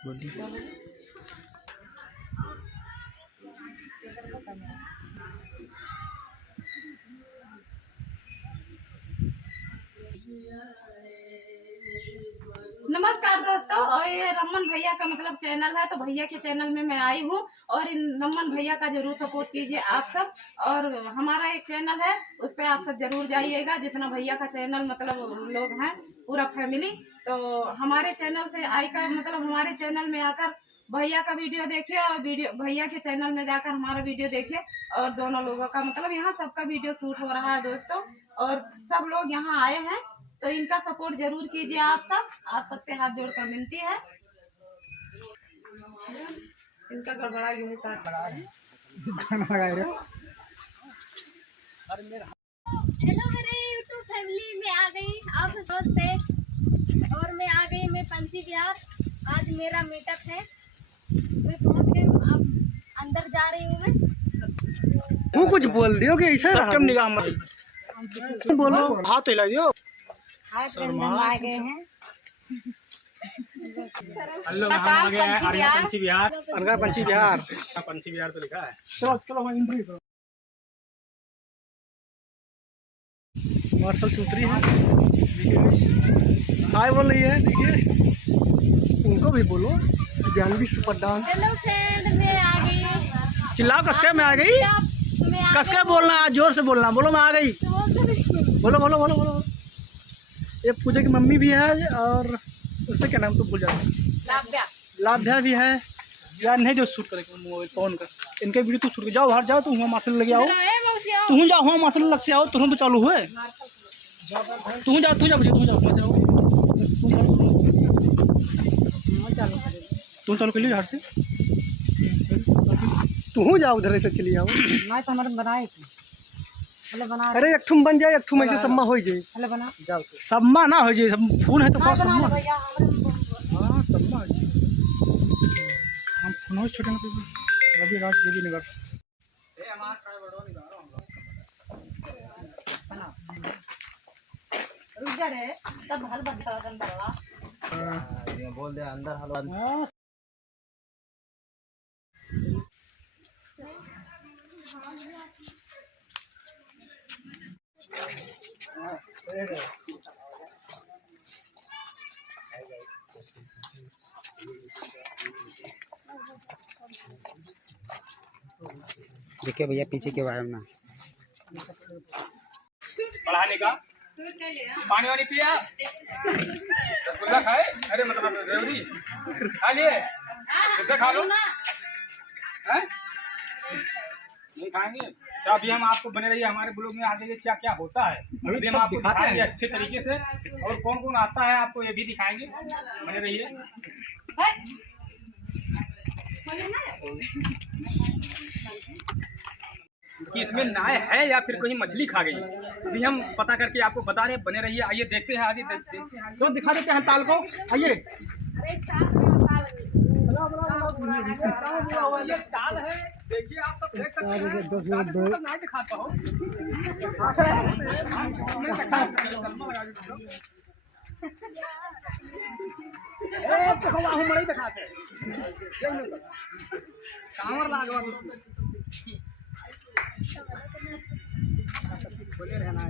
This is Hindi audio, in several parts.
बोलिए। नमस्कार दोस्तों, और ये रमन भैया का मतलब चैनल है, तो भैया के चैनल में मैं आई हूँ और इन रमन भैया का जरूर सपोर्ट कीजिए आप सब। और हमारा एक चैनल है, उस पर आप सब जरूर जाइएगा, जितना भैया का चैनल मतलब लोग हैं पूरा फैमिली। तो हमारे चैनल से आकर मतलब हमारे चैनल में आकर भैया का वीडियो देखिए और वीडियो भैया के चैनल में जाकर हमारा वीडियो देखिए। और दोनों लोगों का मतलब यहाँ सबका वीडियो शूट हो रहा है दोस्तों, और सब लोग यहाँ आए हैं, तो इनका सपोर्ट जरूर कीजिए आप सबसे हाथ जोड़कर विनती है। इनका गड़बड़ा गया कार्ड बढ़ा है। हेलो मेरे यूट्यूब फैमिली में आ गई आप दोस्त है, और मैं आ गई मैं पंछी विहार। आज मेरा मीटअप है, मैं पहुंच गई हूँ, अब अंदर जा रही हूँ मैं। तू कुछ बोल दियो कि ऐसा रहा निगाह मत बोलो। हाथ हिला दियो। आ गए हैं हेलो आ गया है पंछी विहार। अनगा पंछी विहार तो लिखा है। चलो चलो मैं एंट्री करो। मार्शल से उतरी है, हाय बोल रही है, देखिए उनको भी बोलो। Janvi super dance. Hello friend, मैं आ गई। चिल्लाओ कसके में आ गई, कसके बोलना, जोर से बोलना, बोलो मैं आ गई, बोलो बोलो बोलो बोलो। ये पूजा की मम्मी भी है और उससे क्या नाम तो भूल जाता, लाभ्या भी है यार। नहीं जो शूट करेगा मोबाइल फोन कर, इनके वीडियो तू शूट कर जाओ, बाहर जाओ, तू वहाँ मार्शल लगे आओ, तू जाओ वहाँ मार्शल लग से आओ, तुरंत तो चालू हुए, तू जाओ तुम चालू कर लीजिए घर से, तू जाओ उधर से चली आओ। नहीं तो हमारे बनाए बना। अरे एक ठुम बन जाए, एक ठुम ऐसे सम्मा हो जाए। बना जाओ सम्मा ना हो जाए, सब फोन है तो क्या सम्मा। भैया हाँ सम्मा हम फोन छोटे रवि राज देवी नगर। रुक जा रे, तब हल बंद करवा बोल दे अंदर हलवा। देखिए भैया पीछे के बारे में पढ़ाने का पानी वानी पिया, रसगुल्ला खाए, अरे मतलब रेवड़ी खा लिए, कितना खा लो हैं? नहीं खाएंगे तो अभी हम आपको बने रहिए हमारे ब्लॉग में, आगे क्या क्या होता है अभी हम आपको दिखाएंगे अच्छे तरीके से, और कौन कौन आता है आपको ये भी दिखाएंगे, बने रहिए। कि इसमें नाय है या फिर कोई मछली खा गई, अभी हम पता करके आपको बता रहे हैं, बने रहिए। आइए देखते हैं, आगे देखते हैं, तो दिखा देते हैं ताल को। आइए ये ताल है, देखिए आप सब देख सकते हैं, 10 मिनट नाय दिखाता हूँ। दिखाते कांवर लागवा बोले रहना है,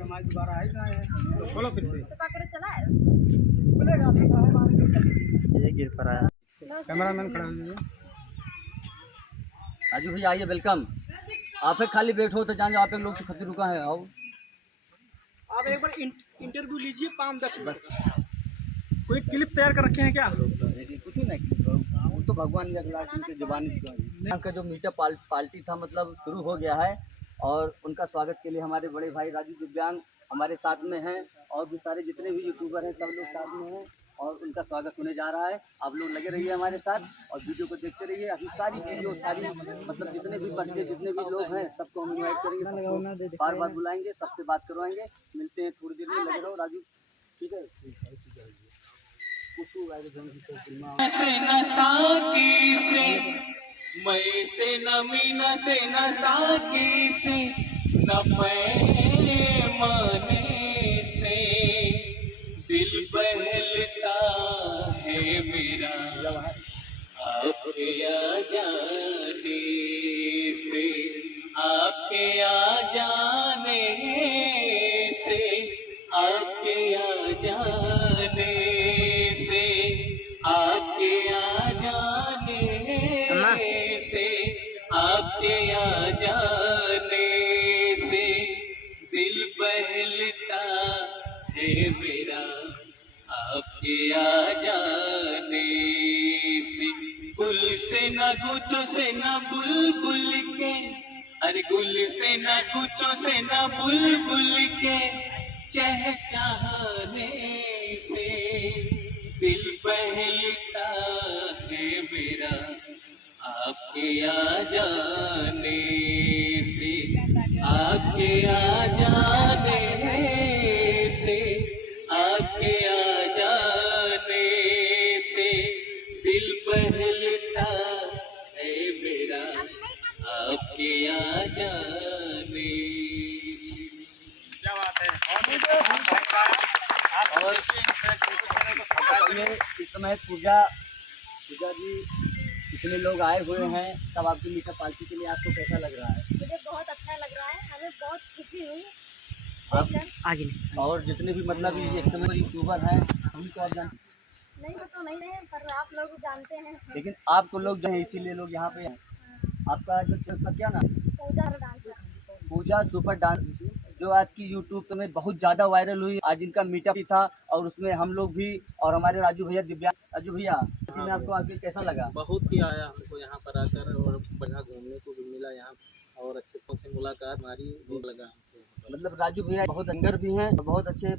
हमारी दोबारा है तो खोलो फिर से ये गिर पड़ा है। कैमरामैन खड़ा है। राजू भैया आइए, वेलकम। आप एक खाली बैठो तो जान, आप एक लोग से खत्ती रुका है, आओ आप एक बार इंटरव्यू लीजिए 5-10 मिनट। कोई क्लिप तैयार कर रखे हैं क्या? कुछ नहीं, वो तो भगवान की जुबानी का जो मीटअप पार्टी था मतलब शुरू हो गया है, और उनका स्वागत के लिए हमारे बड़े भाई राजू दिव्यांग हमारे साथ में हैं, और भी सारे जितने भी यूट्यूबर हैं सब लोग साथ में हैं, और उनका स्वागत होने जा रहा है। आप लोग लगे रहिए हमारे साथ और वीडियो को देखते रहिए। अभी सारी वीडियो सारी मतलब जितने भी बच्चे जितने भी लोग हैं सबको हम इन्वाइट करेंगे, बार बार बुलाएंगे, सबसे बात करवाएंगे। मिलते हैं थोड़ी देर में, लगे रहो राजू, ठीक है। से न साकी से मैं से न मीना से न साकी से न पैमाने से दिल बहलता है। है मेरा आपके आ जाने से, आपके आ जाने से, आपके आ जाने से, आपके आ जाने से, आपके आ जाने से दिल बहलता है मेरा आपके आ जाने से। गुल से न गुचो से न बुलबुल के, अरे गुल से न गुचो से न बुलबुल के चहचहाने से दिल बहलता है मेरा आपके आ जाने से, आपके आ जाने से, आपके आ जाने से दिल बहलता है मेरा आपके आ जाने से। क्या बात है। और इस समय पूजा जी इतने लोग आए हुए हैं, तब आपकी मीटअप पार्टी के लिए आपको कैसा लग रहा है? मुझे बहुत अच्छा लग रहा है, हमें बहुत खुशी हुई। आप आगे और जितने भी मतलब ये इस समय यूट्यूबर हैं हम तो आप जानते नहीं वो तो नहीं है, पर आप लोग जानते हैं। लेकिन आपको लोग जो है इसीलिए लोग यहाँ पे हैं। आपका जो चैनल का क्या नाम है? पूजा डांस। पूजा सुपर डांस, जो आज की यूट्यूब में बहुत ज़्यादा वायरल हुई। आज इनका मीटअप था और उसमें हम लोग भी और हमारे राजू भैया दिव्यांग। राजू भैया इसमें आपको आगे कैसा लगा? बहुत ही आया हमको यहाँ पर आकर और बढ़िया घूमने को भी मिला यहाँ, और अच्छे से मुलाकात हमारी लगा हमको। मतलब राजू भैया बहुत अंदर भी हैं और बहुत अच्छे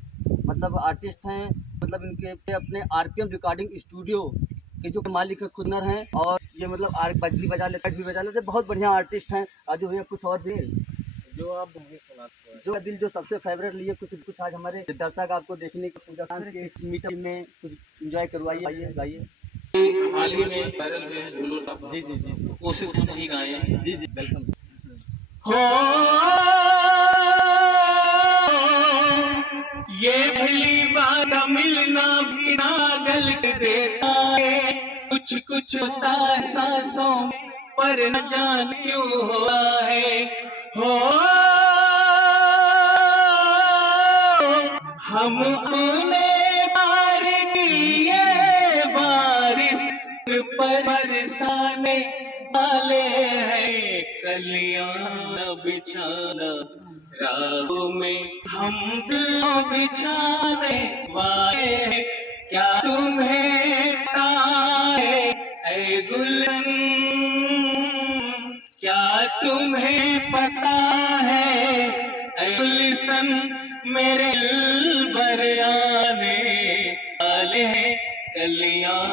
मतलब आर्टिस्ट हैं। मतलब इनके अपने आरपीएम रिकॉर्डिंग स्टूडियो के जो मालिक है खुदनर हैं, और ये मतलब बजली बजा लेते बहुत बढ़िया आर्टिस्ट हैं। राजू भैया कुछ और भी जो आप मुझे सुनाते हैं, जो दिल जो सबसे फेवरेट लिए कुछ आज हमारे दर्शक आपको देखने की पूजा के इस मीटअप में कुछ एंजॉय करवाइए, आइए गाइए। हाल ही में वायरल हुए हैं झूलो टापा। जी जी जी कोशिश हम वही गाए हैं। जी जी वेलकम। हो ये पहली बार मिलना बिना गल देता है, कुछ कुछ होता है सांसों पर न जान क्यों हुआ है। हो हम अपने बार की ये बारिश पर बरसाने वाले हैं, कलियां बिछाना राहों में हम दिल बिछाने वाले हैं। क्या तुम्हें पता है ऐ गुलन, क्या तुम्हें पता है ऐ गुलशन, मेरे दिलबर आने वाले हैं, कलियां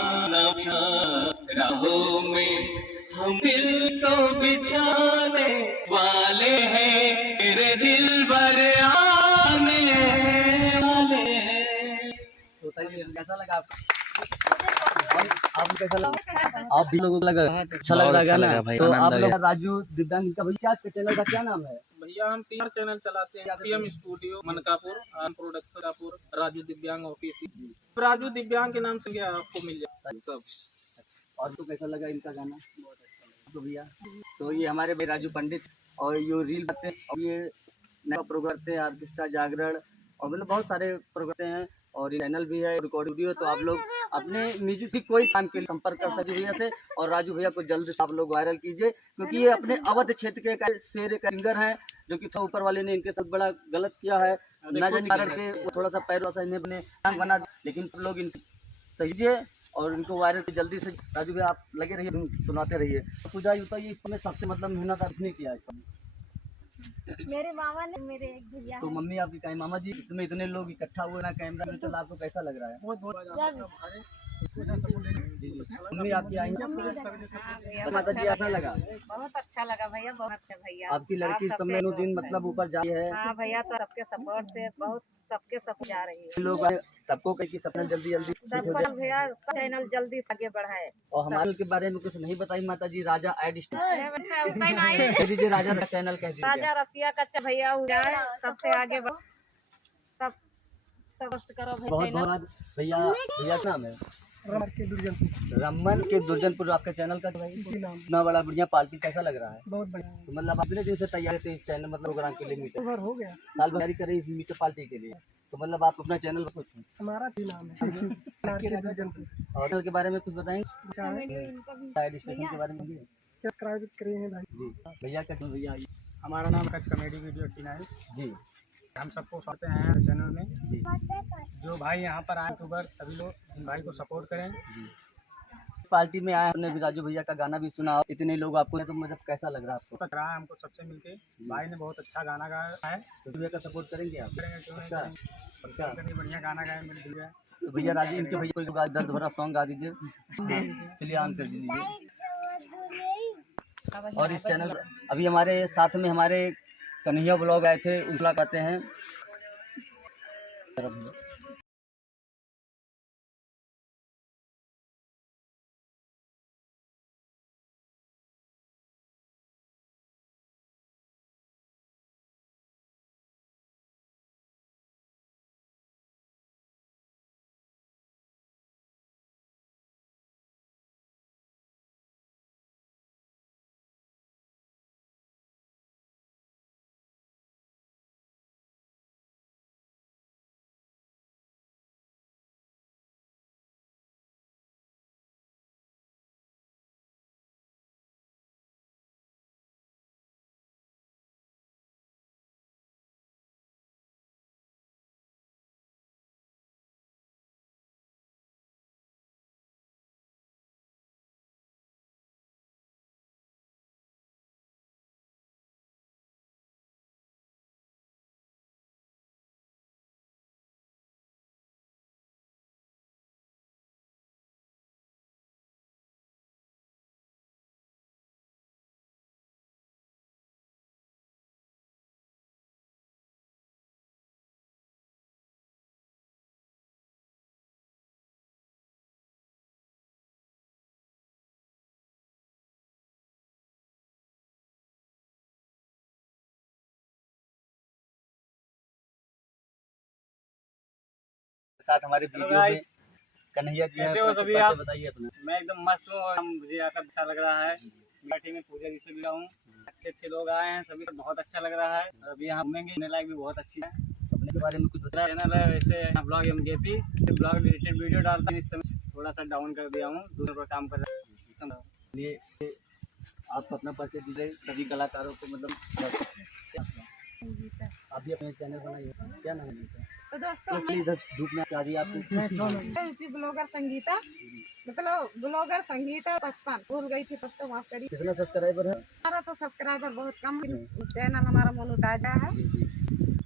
राहों में हम दिल को बिछाने वाले हैं, मेरे दिलबर आने वाले हैं। तो बताइए कैसा लगा आपको? आपको कैसा लगा? आप भी लोगों को लगा अच्छा लग रहा है भाई? तो आप लोग राजू दिव्यांग का भैया आपके चैनल का क्या नाम है? भैया हम 3 चैनल चलाते हैं, पीएम स्टूडियो मनकापुर, आम प्रोडक्शन, राजू दिव्यांग ऑफिशियल। राजू दिव्यांग के नाम से आपको मिल जाए सब। और तो कैसा लगा इनका गाना? बहुत अच्छा लगा तो भैया। तो ये हमारे भाई राजू पंडित, और ये रील करते हैं और ये नया प्रोग्राम करते हैं, आर्केस्ट्रा जागरण और मतलब बहुत सारे प्रोग्राम हैं, और चैनल भी है रिकॉर्डिंग वीडियो। तो आप लोग अपने म्यूजिक की कोई काम के लिए संपर्क कर सकते भैया से, और राजू भैया को जल्द से आप लोग वायरल कीजिए, क्योंकि ये अपने अवध क्षेत्र के एक शेर एक सिंगर हैं, जो कि ऊपर वाले ने इनके साथ बड़ा गलत किया है, न जाने कारण से वो थोड़ा सा पैर वैसा इन्हें अपने बना, लेकिन आप लोग इनको सहीजिए और इनको वायरल जल्दी से। राजू भैया आप लगे रहिए, सुनाते रहिए। पूजा युता ये इसमें सबसे मतलब मेहनत आपने किया है। मेरे मामा ने, मेरे एक भैया तो मम्मी आपकी कहीं मामा जी इसमें इतने लोग इकट्ठा हुए ना, कैमरा में चला, आपको कैसा लग रहा है? मम्मी आपकी आई तो माता जी ऐसा लगा? बहुत अच्छा लगा भैया, बहुत अच्छा भैया। आपकी लड़की इस समय दिन मतलब ऊपर जा रही है। हाँ भैया, तो सबके सपोर्ट से बहुत सबके सब जा रही है। लोग सबको कहीं सपना जल्दी जल्दी सबका भैया चैनल जल्दी से आगे बढ़ाए। और हमारे के बारे में कुछ नहीं बताई माता जी। राजा एड कह दीजिए, राजा चैनल कह दीजिए। राजा रसिया का भैया हो जाए, सबसे आगे बढ़, सब पोस्ट करो बहुत बहुत भैया। भैया का नाम है रमन के दुर्जनपुर रमन के दुर्जनपुर आपका चैनल का भाई इसी नाम। इतना बड़ा बढ़िया पार्टी कैसा लग रहा है? बहुत बढ़िया। तो मतलब अपने दिन से तैयार थे इस चैनल मतलब प्रोग्राम के लिए मीटर ओवर हो गया। साल भर तैयारी कर रही इस मीटर पार्टी के लिए, तो मतलब आप अपना चैनल कुछ हमारा भी नाम है के दुर्जनपुर। और चैनल के बारे में कुछ बताएंगे? साइड स्टेशन के बारे में भी? सब्सक्राइब करें हैं भाई। जी भैया का भैया हमारा नाम कच कॉमेडी वीडियो 89। जी हम सबको सुनते हैं चैनल में। जो भाई यहाँ पर आए यूट्यूबर सभी लोग इन भाई को सपोर्ट करें। पार्टी में आए हमने भी राजू भैया का गाना भी सुना, इतने लोग आपको तो मतलब कैसा लग रहा है आपको? लग रहा है हमको सबसे मिलके भाई ने बहुत अच्छा गाना गाया है। तो भैया का सपोर्ट करेंगे आप? करेंगे क्यों नहीं अच्छा करेंगे। अच्छा। इतनी बढ़िया गाना गाया मिल गया। तो भैया राजू इनके भैया कोई दर्द भरा सॉन्ग गा दीजिए, चलिए ऑन कर दीजिए। और इस चैनल अभी हमारे साथ में हमारे कन्हैया ब्लॉग आए थे, उजला कहते हैं। साथ हमारे वीडियो में कन्हैया जी कैसे हैं, हो सभी कुछ आप? बताइए अपना। मैं एकदम मस्त हूँ और मुझे आकर अच्छा लग रहा है। पार्टी में पूजा जी से भी हूँ। अच्छे लोग आए हैं, सभी से बहुत अच्छा लग रहा है। और अभी यहाँ घूमेंगे, घूमने लायक भी बहुत अच्छी है। अपने के बारे में कुछ बताइए। चैनल है वैसे blog MJP, blog related video डालता हूँ। इस समय थोड़ा सा डाउन कर दिया हूँ, दूसरे पर काम कर रहा हूँ। ये आप अपना परिचय दीजिए सभी कलाकारों को, मतलब आप भी अपने चैनल बनाइए, क्या नाम है? तो दोस्तों तो इधर धूप में आ रही है आपको। यूपी ब्लॉगर संगीता, मतलब ब्लॉगर संगीता 55 भूल गई थी, तब तो माफ करिए। कितना सब्सक्राइबर है? हमारा तो सब्सक्राइबर बहुत कम, चैनल हमारा मोनेटाइज है।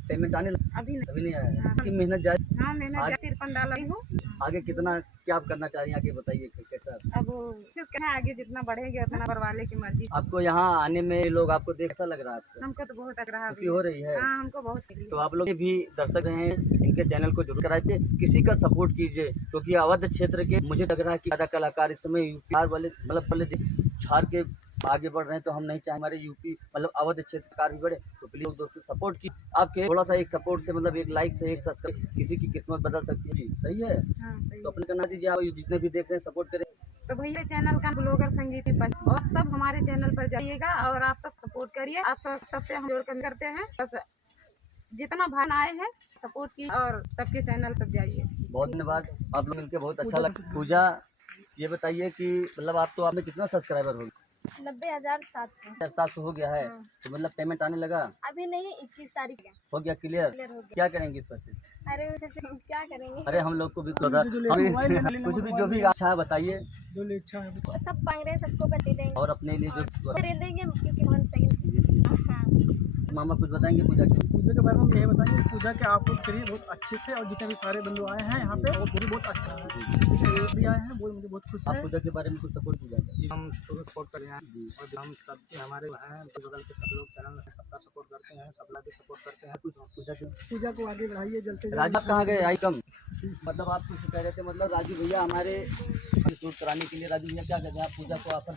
पेमेंट आने अभी नहीं। अभी नहीं आया है। की मेहनत जाए हाँ मैंने तिरपन डाला ही हूँ। आगे कितना क्या आप करना चाह रही हैं, आगे बताइए कैसा? अब सिर्फ कहना है, आगे जितना बढ़ेगा उतना पर वाले की मर्जी। आपको यहाँ आने में लोग आपको देख कैसा लग रहा है आपको? हमको तो बहुत लग रहा खुशी हो रही है? हाँ हमको बहुत। तो आप लोग भी दर्शक हैं, इनके चैनल को जरूर कराइए, किसी का सपोर्ट कीजिए, क्योंकि अवध क्षेत्र के मुझे लग रहा है कि ज़्यादा कलाकार इस समय यूपी वाले मतलब पहले झाड़ के आगे बढ़ रहे हैं, तो हम नहीं चाहें हमारे यूपी मतलब अवध क्षेत्र कार भी बढ़े। तो प्लीज दोस्तों सपोर्ट की, आपके थोड़ा सा एक सपोर्ट से मतलब एक लाइक से एक सब्सक्राइब किसी की किस्मत बदल सकती है। सही है? हाँ, सही। तो अपने करना दीजिए, आप जितने भी देख रहे हैं सपोर्ट करें। तो भैया चैनल का ब्लॉगर संगीत और सब हमारे चैनल पर जाइएगा और आप सब सपोर्ट करिए। आप सबसे हम जोड़कर करते हैं, बस जितना भान आए हैं सपोर्ट की और सबके चैनल पर जाइए। बहुत धन्यवाद, आप लोग मिलकर बहुत अच्छा लगा। पूजा ये बताइए कि मतलब आप तो आपने कितना सब्सक्राइबर हो? 90,700 700 हो गया है। तो मतलब पेमेंट आने लगा? अभी नहीं, 21 तारीख है। हो गया क्लियर? क्लियर हो गया। क्या करेंगे इस पर से? अरे क्या करेंगे, अरे हम लोग को भी तो कुछ भी जो भी अच्छा है बताइए। जो इच्छा है सब मांग रहे हैं, सबको बता देंगे और अपने लिए जो खरीद देंगे क्योंकि बहुत सही। हाँ मामा कुछ बताएंगे पूजा के? पूजा के बारे में यही बताएंगे, पूजा के आप लोग करिए बहुत अच्छे से, और जितने भी सारे बंधु आए हैं यहाँ पे वो पूरी बहुत अच्छा है। ये भी आए हैं वो मुझे बहुत खुश आप है। पूजा के बारे में कुछ सपोर्ट पूजा का? हम शुरू सपोर्ट कर रहे हैं और हम सबके हमारे हैं बगल के सब लोग चैनल में सबका सपोर्ट करते हैं, सब लोग सपोर्ट करते हैं। कुछ पूजा के पूजा को आगे बढ़ाइए जल्द से जल्द। राजू कहाँ गए? आई कम मतलब आप कुछ कह रहे थे, मतलब राजू भैया हमारे शूट कराने के लिए राजू भैया क्या कहते हैं आप पूजा को ऑफर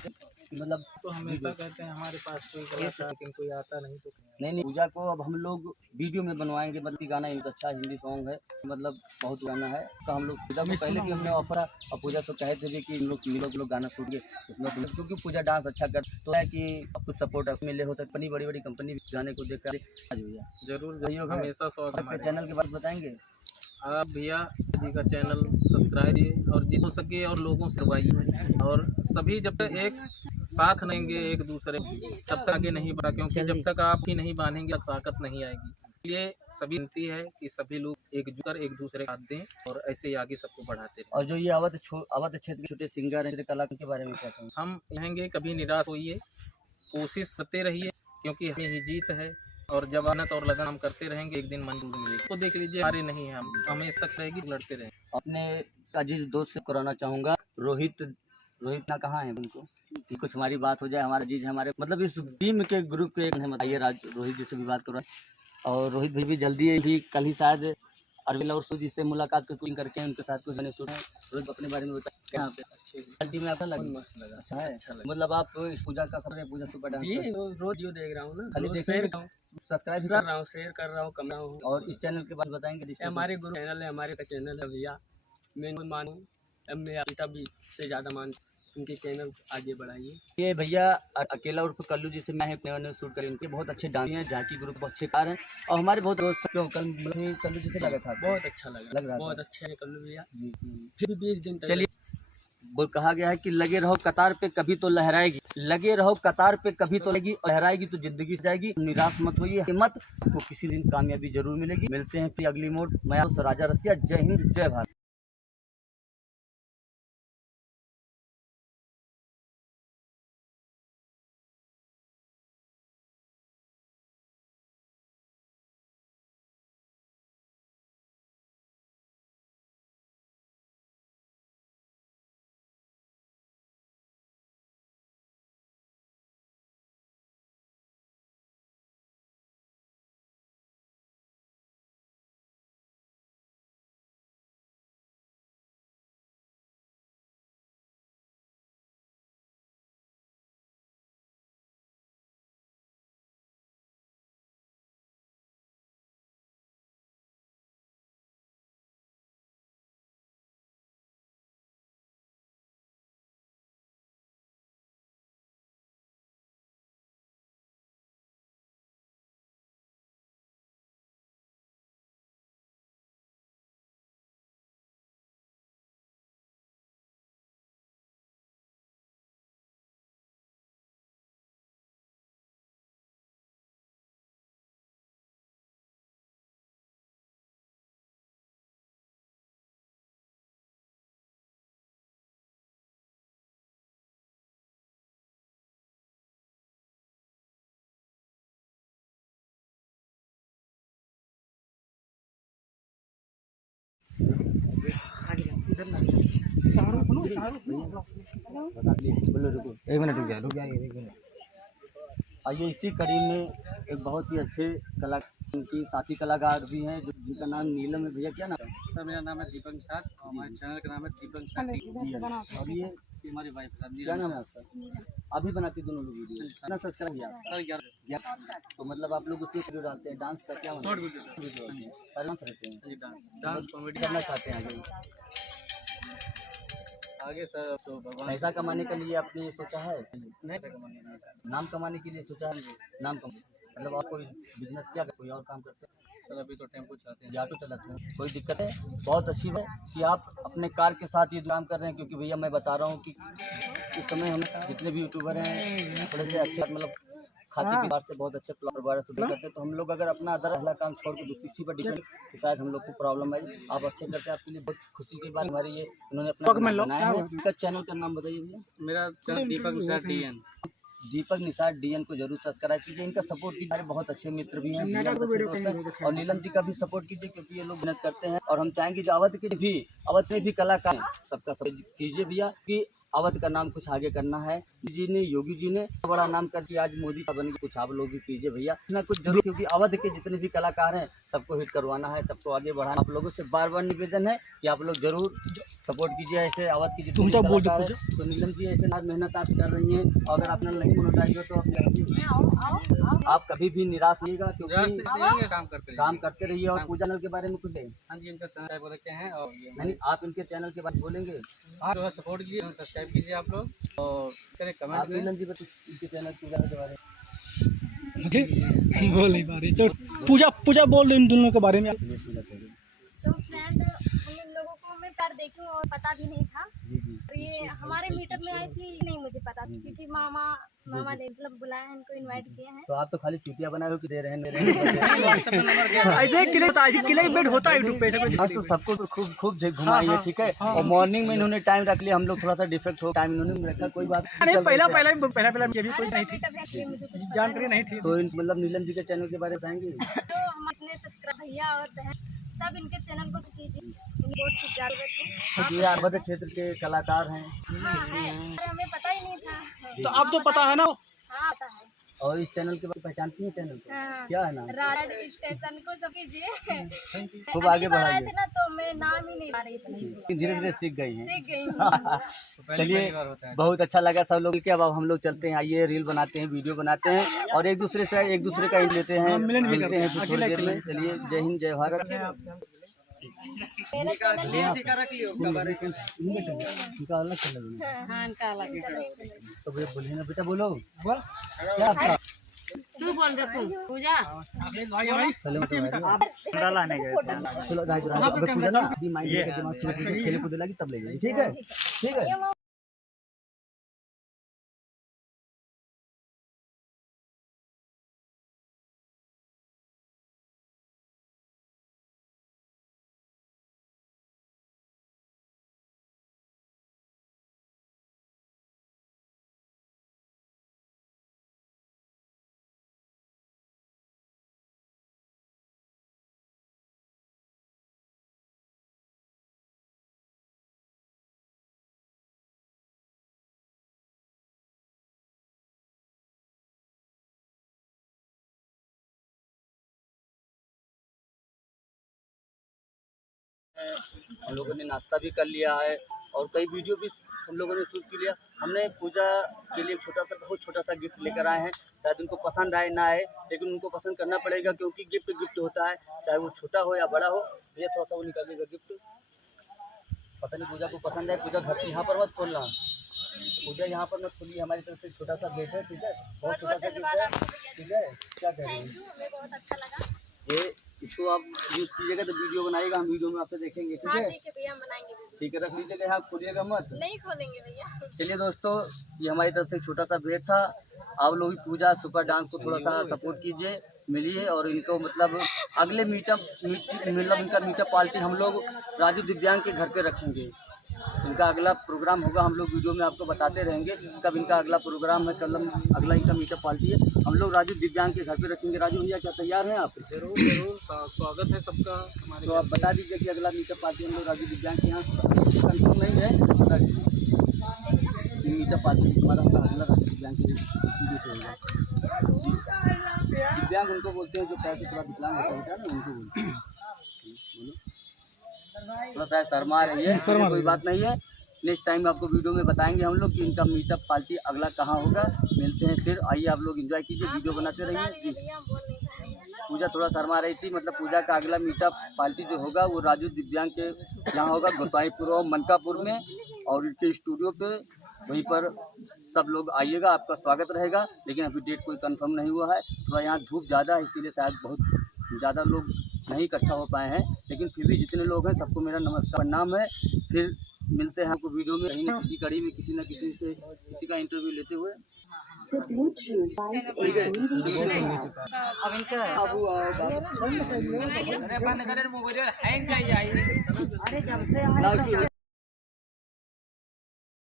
मतलब? तो हमेशा कहते हैं हमारे पास कोई कलाकार लेकिन कोई आता नहीं तो नहीं नहीं, पूजा को अब हम लोग वीडियो में बनवाएंगे। मतलब गाना इनका अच्छा हिंदी सॉन्ग है, मतलब बहुत गाना है। तो हम लोग पूजा को पहले भी हमने ऑफर और पूजा को कहे थे कि हम लोग गाना शूट के उसमें, क्योंकि पूजा डांस अच्छा कर तो है कि कुछ सपोर्ट मिले हो सकता। बड़ी बड़ी कंपनी गाने को देख कर जरूर हमेशा स्वागत आपके चैनल के बारे में बताएंगे। आप भैया जी का चैनल सब्सक्राइब कीजिए और जितना हो सके और लोगों से करवाइए, और सभी जब तक एक साथ रहेंगे एक दूसरे तब तक आगे नहीं बढ़ा, क्योंकि जब तक आप ही नहीं बांधेंगे ताकत नहीं आएगी। इसलिए सभी विनती है कि सभी लोग एकजुट कर एक दूसरे का साथ दें और ऐसे ही आगे सबको बढ़ाते रहें। और जो ये अवध क्षेत्र के छोटे सिंगर हैं, कलाकार के बारे में क्या कहेंगे। हम कहेंगे कभी निराश होइए, कोशिश करते रहिए, क्योंकि हमें ही जीत है। और जब मेहनत और लगन हम करते रहेंगे एक दिन मंजूर मिलेगी। तो देख लीजिए हारे नहीं है, हम हमें इस तक रहेगी, लड़ते रहेंगे। अपने अजीज दोस्त से कराना चाहूँगा, रोहित ना कहाँ है उनको कि कुछ हमारी बात हो जाए। हमारे अजीज हमारे मतलब इस टीम के ग्रुप के एक हैं, बताइए रोहित जी से भी बात करो। और रोहित भाई भी जल्दी ही कल ही शायद अरविंद और सूजी से मुलाकात करके उनके साथ कुछ गाने सुने। रोहित अपने बारे में बताइए, यहाँ पे टीम में आपका लगा अच्छा है। मतलब आप इस पूजा का सब पूजा सुपर डांस रोज वीडियो देख रहा हूँ ना, खाली देख रहा हूँ, सब्सक्राइब कर रहा हूँ, शेयर कर रहा हूँ, कम रहा हूँ। और इस चैनल के बारे में बताएंगे। हमारे गुरु चैनल है, हमारे का चैनल है भैया। मैं मानूँ अब मैं अमिता भी से ज़्यादा मान उनके चैनल आगे बढ़ाइए। ये भैया अकेला उर्फ कल्लू जी से मैं शूट करें। इनके बहुत अच्छे डांस हैं, झांकी ग्रुप बहुत अच्छे कार हैं और हमारे बहुत दोस्त कल्लू जी से लगा था, बहुत अच्छा लग रहा, बहुत अच्छे हैं कल्लू भैया। फिर 20 दिन तक चलिए, वो कहा गया है कि लगे रहो कतार पे कभी तो लहराएगी, लगे रहो कतार पे कभी तो लगी और लहराएगी तो जिंदगी से जाएगी। निराश मत होइए, हिम्मत को किसी दिन कामयाबी जरूर मिलेगी। मिलते हैं फिर अगली मोड़। मैं राजा रसिया, जय हिंद जय भारत। एक मिनट रुक जाइए। आइए, इसी कड़ी में एक बहुत ही अच्छे कलाकार, उनकी साथी कलाकार भी हैं जिनका नाम नीलम है। भैया क्या नाम है? सर मेरा नाम है दीपक निषाद और हमारे चैनल का नाम है दीपक निषाद। और ये हमारी वाइफ क्या नाम है आपका? अभी बनाती दोनों लोग वीडियो ना सब्सक्राइब किया सर तो मतलब आप लोग उसमें वीडियो डालते हैं, डांस का क्या शॉर्ट वीडियो डांस रहते हैं, डांस कॉमेडी करना चाहते हैं आगे सर तो भगवान पैसा कमाने के लिए आपने ये सोचा है? नहीं सर कमाने नहीं आता। नाम कमाने के लिए सोचा है? नाम मतलब आप कोई बिजनेस क्या कोई और काम करते हैं? सर अभी तो टेम्पो चलाते हैं, ऑटो चलाते हैं। कोई दिक्कत है? बहुत अच्छी है कि आप अपने कार के साथ ये काम कर रहे हैं, क्योंकि भैया मैं बता रहा हूँ कि इस समय हम जितने भी यूट्यूबर हैं थोड़े से अच्छे मतलब खाते पीते से बहुत अच्छे वगैरह शुरू करते हैं। तो हम लोग अगर अपना अदर पहला काम छोड़ के दूसरी चीज पर डिपेंड तो शायद हम लोग को प्रॉब्लम आई। आप अच्छे करते हैं, आपके लिए बहुत खुशी की बात हमारी ये उन्होंने अपना बनाया है। इनका चैनल का नाम बताइए भैया। मेरा चैनल दीपक निषाद DN। दीपक निषाद DN को जरूर सब्सक्राइब कीजिए। इनका सपोर्ट कीजिए, हमारे बहुत अच्छे मित्र भी हैं, भैया बहुत अच्छे दोस्त हैं। और नीलम जी का भी सपोर्ट कीजिए, क्योंकि ये लोग मेहनत करते हैं। और हम चाहेंगे जो अवध में भी कलाकार हैं सबका सपोर्ट कीजिए भैया, कि अवध का नाम कुछ आगे करना है। जी ने, योगी जी ने बड़ा नाम करके आज मोदी का बन के कुछ आप लोग भी कीजिए भैया, ना कुछ जरूर, क्योंकि अवध के जितने भी कलाकार हैं सबको हिट करवाना है, सबको आगे बढ़ाना। आप लोगों से बार बार निवेदन है कि आप लोग जरूर सपोर्ट कीजिए ऐसे अवध की जितने भी कलाकार हैं। तो नीलम जी ऐसे मेहनत आप कर रही हैं, और अगर आपने नहीं मोनेटाइज हो तो आप कभी भी निराश नहीं होगा, क्योंकि काम करते रहिए। और पूजा चैनल के बारे में कुछ दें। हाँ जी, इनका चैनल रखे हैं और यानी आप इनके चैनल के बारे में बोलेंगे। हाँ, जो है सपोर्ट कीजिए, सब्सक्राइब कीजिए आप लोग और करें कमेंट आप नीलम जी बता इनके चैनल पूजा के बारे में बोल नहीं पा रही। चलो पूजा बोल इन दोनों के बारे में। तो फ्रेंड, हम इन लोगों को मैं प्यार देखी और पता भी नहीं था। और ये हमारे मीटअप में आई थी, नहीं मुझे पता था, क्योंकि मामा ने मतलब बुलाया है, इनको इनवाइट किए हैं। तो आप तो खाली चुटिया बनाए हो कि दे रहे हैं ऐसे क्लिक होता है यूट्यूब पे। हाँ, तो सबको तो खूब घुमाइए, ठीक है। और मॉर्निंग में इन्होंने टाइम रख लिया, हम लोग थोड़ा सा डिफेक्ट हो टाइम इन्होंने रखा, कोई बात नहीं। पहला ये भी कोई नहीं थी, जानकारी नहीं थी। तो मतलब नीलम जी के चैनल के बारे में बताएंगे। तो हम अपने सब्सक्राइब भैया और बहन सब इनके चैनल को कीजिए, इनको बहुत की जरूरत है। ये अवध क्षेत्र के कलाकार हैं। हाँ है, हमें पता ही नहीं था। तो अब तो पता है ना। हाँ पता है। और इस चैनल के बारे में पहचानती हैं चैनल को? हाँ। क्या है नाम? राड स्टेशन को सब कीजिए। खूब आगे बढ़ाइए। थे ना, तो मैं नाम ही नहीं आ रही थी, धीरे धीरे सीख गई हैं। सीख गई हूँ। चलिए, बहुत अच्छा लगा सब लोग के। अब हम लोग चलते हैं, आइए रील बनाते हैं, वीडियो बनाते हैं और एक दूसरे का इंट लेते हैं, मिलते हैं फिर थोड़ी देर में। चलिए, जय हिंद, जय भारत। तो भैया बोलिए ना बेटा, बोलो क्या आपका? तू बोल दे, तू पूजा चलो पूजा ना खेले कूदे लगी तब ले जाइए, ठीक है, ठीक है। हम लोगों ने नाश्ता भी कर लिया है और कई वीडियो भी हम लोगों ने शूट कर लिया। हमने पूजा के लिए बहुत छोटा सा गिफ्ट लेकर आए हैं। शायद उनको पसंद आए ना आए, लेकिन उनको पसंद करना पड़ेगा, क्योंकि गिफ्ट होता है, चाहे वो छोटा हो या बड़ा हो। ये थोड़ा सा वो निकालेगा गिफ्ट, पता नहीं पूजा को पसंद है। पूजा घर यहाँ पर मत खोलना, पूजा यहाँ पर मत खोलिए, हमारी तरफ से छोटा सा भेंट है, ठीक है, बहुत छोटा सा गिफ्ट है, ठीक है। क्या कह रही हैं? हमें बहुत अच्छा लगा। ये इसको आप यूज कीजिएगा तो वीडियो बनाएगा, हम वीडियो में आपसे देखेंगे, ठीक है। ठीक है भैया, हम बनाएंगे वीडियो। ठीक है, रख लीजिएगा, यहाँ खोलिएगा मत। नहीं खोलेंगे भैया। चलिए दोस्तों, ये हमारी तरफ से छोटा सा ब्रेक था। आप लोग भी पूजा सुपर डांस को थोड़ा सा सपोर्ट कीजिए, मिलिए और इनको मतलब अगले इनका मीटअप पार्टी हम लोग राजू दिव्यांग के घर पे रखेंगे। इनका अगला प्रोग्राम होगा, हम लोग वीडियो में आपको बताते रहेंगे कब इनका अगला प्रोग्राम है, कल अगला इनका मीटअप पार्टी है, हम लोग राजू दिव्यांग के घर पे रखेंगे। राजू भैया क्या तैयार हैं आप? जरूर स्वागत है सबका हमारे। तो आप बता दीजिए कि अगला मीटअप पार्टी हम लोग राजू दिव्यांग के यहाँ कंफर्म नहीं है, बता दीजिए मीटअप पार्टी हमारा अगला राजू दिव्यांग के होगा। दिव्यांग उनको बोलते हैं जो पैर से थोड़ा विकलांग होता है ना, उनको बोलते हैं। थोड़ा सा शर्मा रही है, कोई बात नहीं है। नेक्स्ट टाइम आपको वीडियो में बताएंगे हम लोग कि इनका मीटअप पार्टी अगला कहाँ होगा। मिलते हैं फिर, आइए आप लोग एंजॉय कीजिए, वीडियो बनाते रहिए। जी, पूजा थोड़ा शर्मा रही थी, मतलब पूजा का अगला मीटअप पार्टी जो होगा वो राजू दिव्यांग के यहाँ होगा, गोसाईपुर और मनकापुर में, और इनके स्टूडियो पे वहीं पर सब लोग आइएगा, आपका स्वागत रहेगा। लेकिन अभी डेट कोई कंफर्म नहीं हुआ है, थोड़ा यहाँ धूप ज़्यादा है, इसीलिए शायद बहुत ज़्यादा लोग नहीं इकट्ठा हो पाए हैं, लेकिन फिर भी जितने लोग हैं सबको मेरा नमस्कार, प्रणाम है। फिर मिलते हैं आपको वीडियो में, कहीं न किसी कड़ी में किसी न किसी से किसी का इंटरव्यू लेते हुए। ठीक है, अब इनका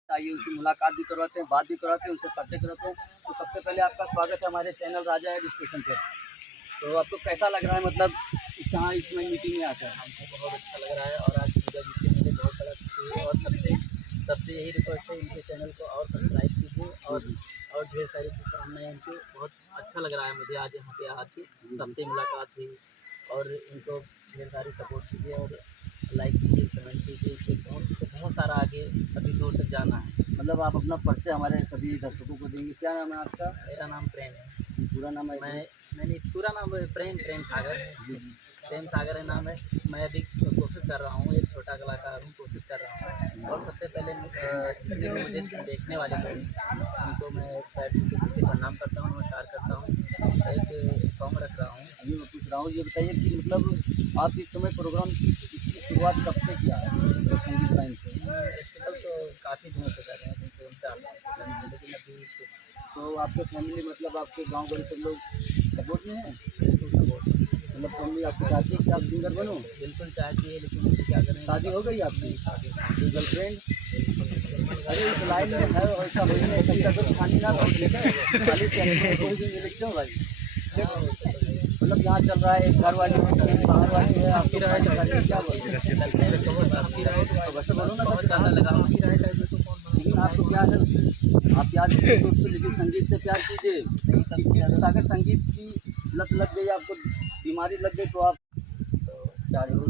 आइए उनसे मुलाकात भी करवाते हैं, बात भी करवाते हैं, उनसे परिचय कराते हैं। तो सबसे पहले आपका स्वागत है हमारे चैनल राजा एड स्टेशन पर। तो आपको कैसा लग रहा है, मतलब कहाँ इसमें मीटिंग में आकर? हमको बहुत अच्छा लग रहा है और आज पूजा जी के मुझे बहुत बड़ा खुशी है और सबसे सबसे यही रिक्वेस्ट है, इनके चैनल को और सब्सक्राइब कीजिए और ढेर सारी शुभकामनाएं इनको। बहुत अच्छा लग रहा है मुझे आज यहाँ पे आके सबसे मुलाकात हुई, और इनको ढेर सारी सपोर्ट कीजिए और लाइक कीजिए, कमेंट कीजिए। इससे बहुत सारा आगे अभी दूर तक जाना है। मतलब आप अपना परिचय हमारे सभी दर्शकों को देंगे। क्या नाम है आपका? मेरा नाम प्रेम है। पूरा नाम है? मैंने पूरा नाम प्रेम सागर है। प्रेम सागर है नाम है। मैं अभी कोशिश कर रहा हूँ, एक छोटा कलाकार हूँ, कोशिश कर रहा हूँ। और सबसे पहले जितने भी मुझे देखने वाले लोग उनको मैं पैर से प्रणाम करता हूँ, नमस्कार करता हूँ। एक सॉन्ग रख रहा हूँ, अभी मैं पूछ रहा हूँ। ये बताइए कि मतलब आप इस समय प्रोग्राम की शुरुआत कब से किया है संगीत लाइन से? तो काफ़ी दिनों से कर रहे हैं, 3-4 साल, लेकिन अभी तो आपके फैमिली मतलब आपके गाँव वाले सब लोग सपोर्ट में हैं? बिल्कुल सपोर्ट। मतलब फैमिली आपको चाहती है कि आप सिंगर बनो? बिल्कुल चाहती है, लेकिन क्या करें। शादी हो गई आपकी? शादी। गर्लफ्रेंड? अरे इस लाइन में है ऐसा हो नहीं सकता, तो खाली ना क्यों भाई? मतलब यहाँ चल रहा है, एक घर वाली बाहर वाली है, आपकी राय क्या बोलते हैं? वैसे बोलो ना, बहुत ज़्यादा लगा लेकिन आपको क्या है, आप प्यार कीजिए, लेकिन संगीत से प्यार कीजिए। अगर संगीत की लत लग गई, आपको बीमारी लग गई, तो आप चार्ज हो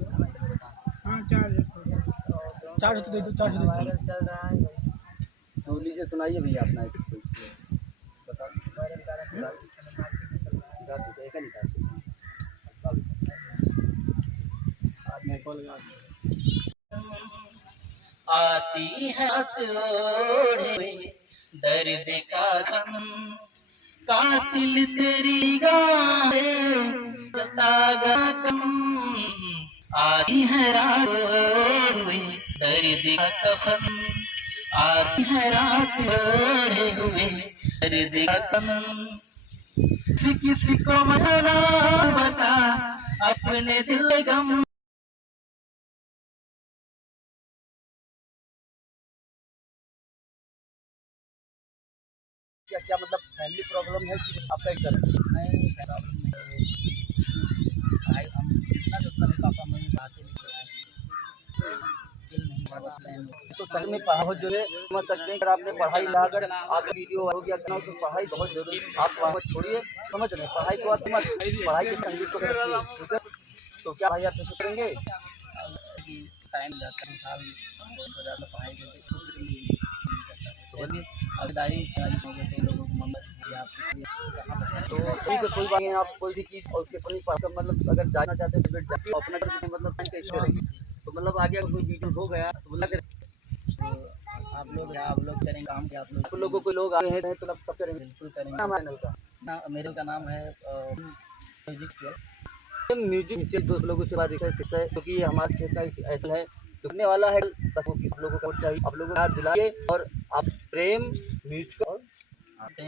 चार्ज तो दे दो, चार्ज चल रहा है। तो लीजिए सुनाइए भैया अपना एक आती है ओढ़े दर्द का गम, कातिल तेरी गाएं बतागा कम। आती है रात ओढ़े दर्द का कफन, आती है रात ओढ़े हुए दर्द का कम। किसी को मना बता अपने दिल गम। क्या क्या मतलब फैमिली प्रॉब्लम है कि आपका एक नहीं प्रॉब्लम नहीं है। हम जितना जितना भी पापा मम्मी बातें तो सर में पढ़ाई जो है समझ सकते हैं। अगर आपने पढ़ाई ला, अगर आप वीडियो हो गया तो पढ़ाई बहुत जरूरी है। आप वहाँ छोड़िए, समझ रहे हैं, पढ़ाई को आप समझ, पढ़ाई के संगीत को रखिए, ठीक है? तो क्या भाई आप कैसे करेंगे? टाइम जाता है, साल पढ़ाई करके तो ठीक है, कोई बात नहीं। आप कोई भी चीज़ और उसके पर मतलब अगर जाना चाहते हैं तो जाके अपना करके मतलब कैसे रहेगी, तो मतलब आगे कोई वीडियो हो गया तो बोला कर आप लोग करेंगे काम के। आप लोगों को लोग आए हैं तो सब करेंगे, बिल्कुल करेंगे। चैनल का मेरे का नाम है म्यूजिक से। दोस्त लोगों से बात रिक्वेस्ट है क्योंकि ये हमारे क्षेत्र का ऐसा है चुकने वाला है, बस वो किस लोगों को चाहिए आप लोगों को याद दिलाइए। और आप प्रेम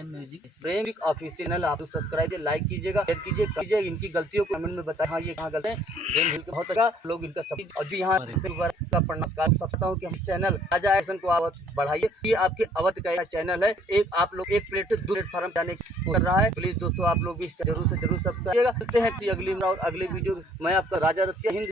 म्यूजिक ऑफिशियल चैनल आप सब्सक्राइब लाइक कीजिएगा, शेयर कीजिए। इनकी गलतियों को कमेंट में बताएं, हाँ ये कहाँ गलत है। प्रेम म्यूजिक बहुत अच्छा लोग इनका सभी अभी यहाँ का प्रणाम सकता हूँ कि हम चैनल राजा एक्शन को आप बढ़ाइए। ये आपके अवध का चैनल है, एक आप लोग एक प्लेटफार्म जाने को कर रहा है। प्लीज दोस्तों आप लोग भी जरूर से जरूर सब्सक्राइब करिएगा। मिलते हैं अगली और अगले वीडियो। मैं आपका राजा रसिया हिंद।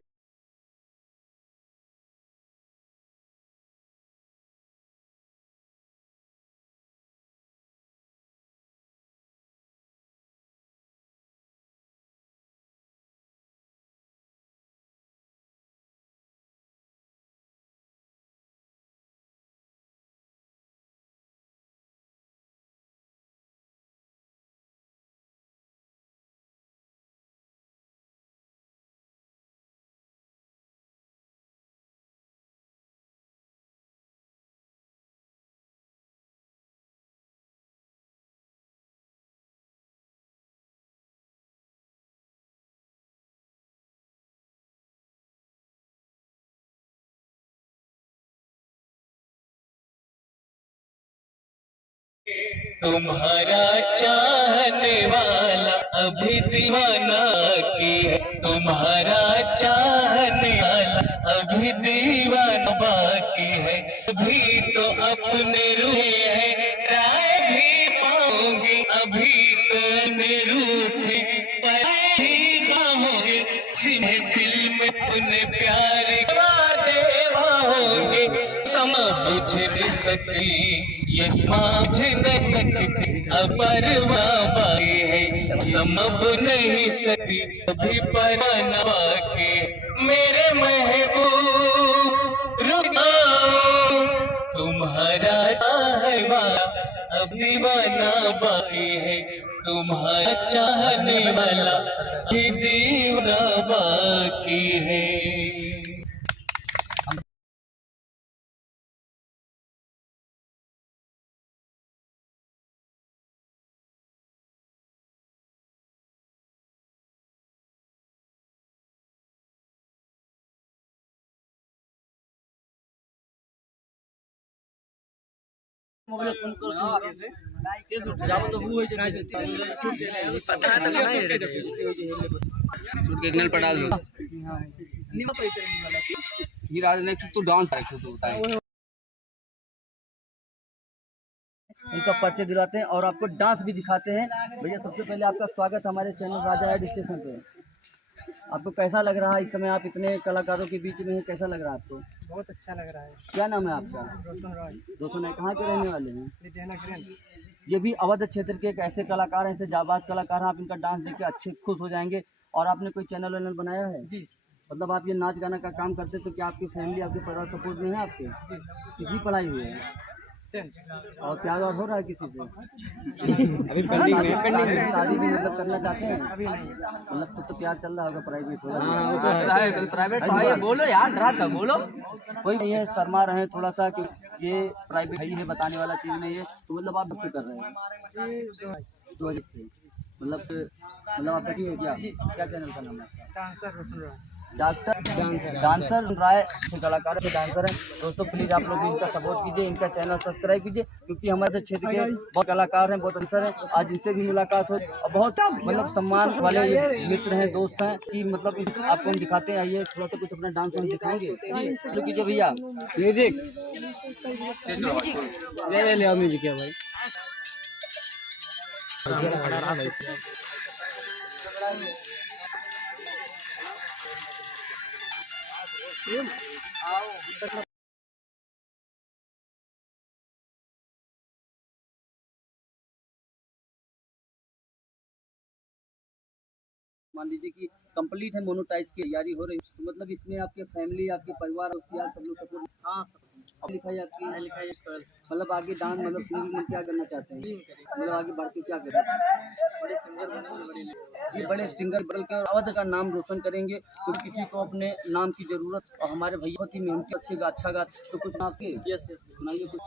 तुम्हारा चाहने वाला अभी दीवाना की है, तुम्हारा चाहने वाला अभी दीवाना बाकी है। अभी तो अपने रूहे हैं राय भी पाओगे, अभी तो अपने रूहे पाए भी खाओगे। सिने फिल्म तूने प्यार का देवा होंगे, समा बुझे नहीं सकती, ये समझ नहीं सकती अपरवा बाकी है, समझ नहीं सकती अभी परवाना के मेरे महबूब रुकाओ तुम्हारा है अब दीवाना बाकी है, तुम्हारा चाहने वाला भी दीवाना बाकी है। पर डाल दो ये राज नेक्स्ट तो डांस रखे तो बताए उनका परिचय दिलाते हैं और आपको डांस भी दिखाते हैं। भैया सबसे पहले आपका स्वागत हमारे चैनल राजा एड स्टेशन पे। आपको कैसा लग रहा है इस समय आप इतने कलाकारों के बीच में हैं, कैसा लग रहा है आपको? बहुत अच्छा लग रहा है। क्या नाम है आपका? रोशन रॉय, रोशन है, कहाँ के रहने वाले हैं? विजयनगर। ये भी अवध क्षेत्र के एक ऐसे कलाकार हैं, ऐसे जाबाज कलाकार हैं, आप इनका डांस देख के अच्छे खुश हो जाएंगे। और आपने कोई चैनल वैनल बनाया है? जी। मतलब आप ये नाच गाना का काम करते तो क्या आपकी फैमिली आपके परिवार सपोर्ट में है आपके? कितनी पढ़ाई हुई है? 10। और प्यार और हो रहा है किसी से? अभी शादी भी मतलब करना चाहते हैं? अभी नहीं। मतलब तो प्यार चल रहा होगा प्राइवेट हो रहा है प्राइवेट भाई बोलो यार डरा था बोलो कोई नहीं है शर्मा रहे थोड़ा सा कि ये प्राइवेट है बताने वाला चीज़ नहीं है तो मतलब आप बच्चे कर रहे हैं 2 वजह से मतलब आपका क्यों है क्या चैनल का नाम है? डांसर रोशन रॉय। डांसर राय से कलाकार से डांसर हैं। दोस्तों प्लीज़ आप लोग इनका सपोर्ट कीजिए, इनका चैनल सब्सक्राइब कीजिए क्योंकि हमारे क्षेत्र के बहुत कलाकार हैं, बहुत डांसर हैं। आज इनसे भी मुलाकात हो और बहुत मतलब सम्मान वाले ये मित्र हैं, दोस्त हैं कि मतलब आपको हम दिखाते हैं। आइए थोड़ा सा कुछ अपना डांस हम दिखाएंगे तो कीजिए भैया म्यूजिक ले आओ म्यूजिक है भाई। मान लीजिए कि कंप्लीट है मोनोटाइज की तैयारी हो रही है तो मतलब इसमें आपके फैमिली आपके परिवार दोस्त सब लोग सपोर्ट? हाँ सब लिखाई आपकी लिखाई मतलब आगे डांस मतलब सिंगिंग में क्या करना चाहते हैं? मतलब आगे बढ़ के क्या करें? बड़े सिंगर बदल कर अवध का नाम रोशन करेंगे तो किसी को अपने नाम की जरूरत और हमारे भैया की मेहनती अच्छा गा तो कुछ आपके सुनाइए कुछ।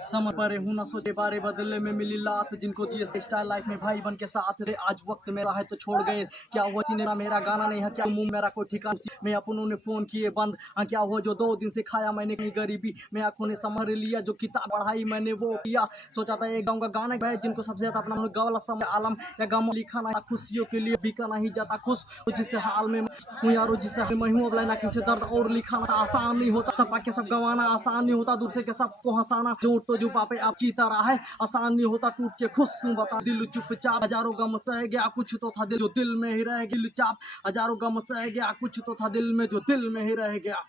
समय पर हूँ न सोचे बारे बदले में मिली लात जिनको दिए स्टाइल लाइफ में भाई बन के साथ रे। आज वक्त मेरा है तो छोड़ गए क्या हुआ सिनेमा मेरा गाना नहीं है क्या मुंह मेरा कोई ठिकाना मैं अपनों ने फोन किए बंद क्या हुआ जो 2 दिन से खाया मैंने कहीं गरीबी मैं आंखों ने समझ लिया जो किताब पढ़ाई मैंने वो किया सोचा था एक गाँव का गाना है जिनको सबसे ज्यादा अपना गवला समय आलम या गम लिखा नहीं खुशियों के लिए बिका नहीं जाता खुश जिससे हाल में हूँ यारो जिससे मैं हूँ अब लाइन से दर्द और लिखाना आसान नहीं होता सब पाके सब गंवाना आसान नहीं होता दूसरे के सबको हंसाना जो तो जो पापे आपकी तरह है आसान नहीं होता टूट के खुश बता दिल चुपचाप हजारों गम सह गया कुछ तो था दिल जो दिल में ही रह गया चाप हजारों गम सह गया कुछ तो था दिल में जो दिल में ही रह गया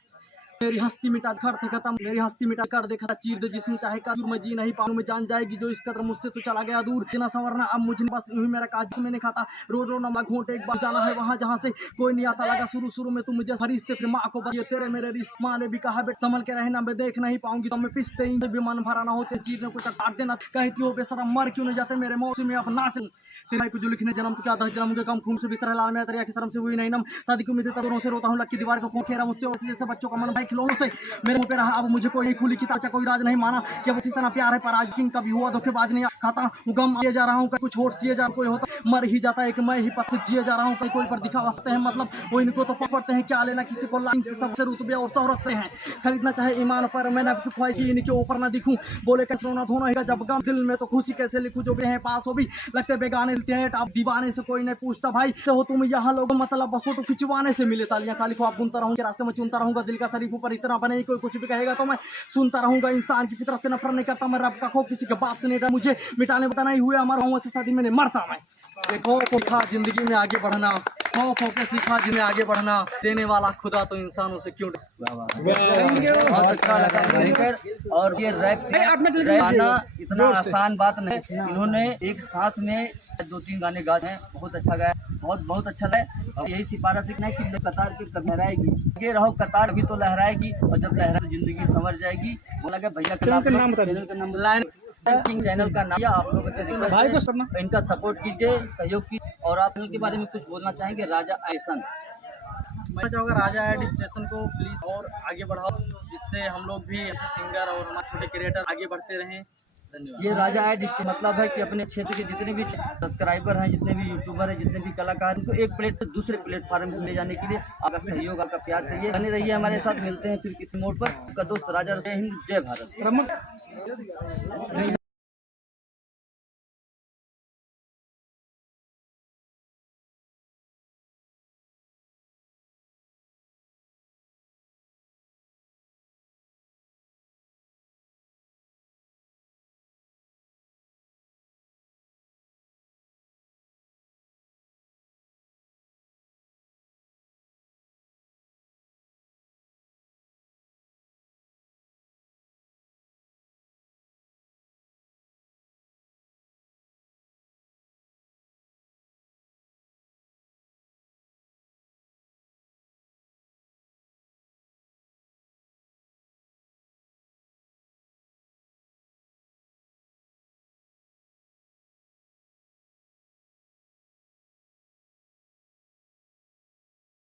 मेरी हस्ती मिटा कर थे खत्म मेरी हस्ती मिटा कर देखा चीर दे जिसमें चाहे का मैं जी नहीं पाऊँ मैं जान जाएगी जो इस कदर मुझसे तो चला गया दूर जिना संवरना अब मुझे बस यूं ही मेरा काज मैंने खाता रो नमा घोंटे एक बार जाना है वहाँ जहाँ से कोई नहीं आता लगा शुरू में तुम मुझे रिश्ते फिर माँ को बजे तेरे मेरे रिश्ते माँ ने भी कहा बेट संभल के रहना मैं देख नहीं पाऊंगी तो मैं पिसते ही भी मन भरा ना होते चीर ने कुछ काट देना कहती हो बेशरम मर क्यों नहीं जाते मेरे मौसम में अब नाच तेरे भाई को जो लिखने जन्म तो क्या 10 जन्म के कम खून से बितर लाल में तेरे की शर्म से हुई नहीं नम शादी की उम्मीद तबरों से रोता हूँ लक्की दीवार को खोखेरा मुझसे और जैसे बच्चों का मन भाई खिलौनों से मेरे मुंह पे रहा अब मुझे कोई नहीं खुली किताब कोई राज नहीं माना कि उसी से ना प्यार है पर आज किंग कभी हुआ धोखेबाज नहीं खाता हूँ गम ये जा रहा हूँ कुछ और जिए जा कोई होता मर ही जाता है कि मैं ही पथ जिए जा रहा हूँ कहीं कोई पर दिखा सकते हैं मतलब वो इनको तो पकड़ते हैं क्या लेना किसी को लाइन से सबसे रुतबे और शोहरत हैं खरीदना चाहे ईमान पर मैंने आपकी ख्वाहिश की इनके ऊपर ना दिखूं बोले कैसे रोना धोना है जब गम दिल में तो खुशी कैसे लिखूं जो भी है पास हो भी लगते बेगाने मिलते हैं आप दीवाने से कोई नहीं पूछता भाई से हो तुम यहाँ लोग मतलब फोटो खिंचवाने से मिले तालियां खाली को आप बुनता रहूंगा रास्ते में चुनता रहूंगा दिल का शरीफ ऊपर इतना बने कोई कुछ भी कहेगा तो मैं सुनता रहूंगा इंसान की फितरत से नफरत नहीं करता मैं रब का खौफ किसी के बाप से नहीं डरा मुझे मिटाने बताना ही हुए हमारा से शादी मैंने मरता मैं देखो जिंदगी में आगे बढ़ना खो के सीखा जिन्हें आगे बढ़ना, देने वाला खुदा तो इंसानों से क्यों बहुत अच्छा लगा सुनकर। और ये रैप गाना इतना आसान बात नहीं, इन्होंने एक सांस में 2-3 गाने गाए हैं, बहुत अच्छा गाया, बहुत अच्छा लगा। और यही सिफारिश सीखना है कि कतार के कभी लहराएगी, आगे रहो कतार भी तो लहराएगी, और जब लहरा तो जिंदगी संवर जाएगी। बोला गया भैया चैनल का नाम लाइन किंग चैनल का नाम, आप लोगों से रिक्वेस्ट है इनका सपोर्ट कीजिए, सहयोग कीजिए। और आप इनके बारे में कुछ बोलना चाहेंगे? राजा एडिशन, मैं चाहूँगा राजा एड स्टेशन को प्लीज और आगे बढ़ाओ, जिससे हम लोग भी ऐसे सिंगर और हमारे छोटे क्रिएटर आगे बढ़ते रहें। धन्यवाद। ये राजा एड मतलब है कि अपने क्षेत्र के जितने भी सब्सक्राइबर हैं, जितने भी यूट्यूबर हैं, जितने भी कलाकार, उनको एक प्लेट से दूसरे प्लेटफॉर्म पे ले जाने के लिए आपका सहयोग, आपका प्यार चाहिए। बने रहिए हमारे साथ, मिलते हैं फिर किसी मोड़ पर। आपका दोस्त राजा। जय हिंद, जय भारत।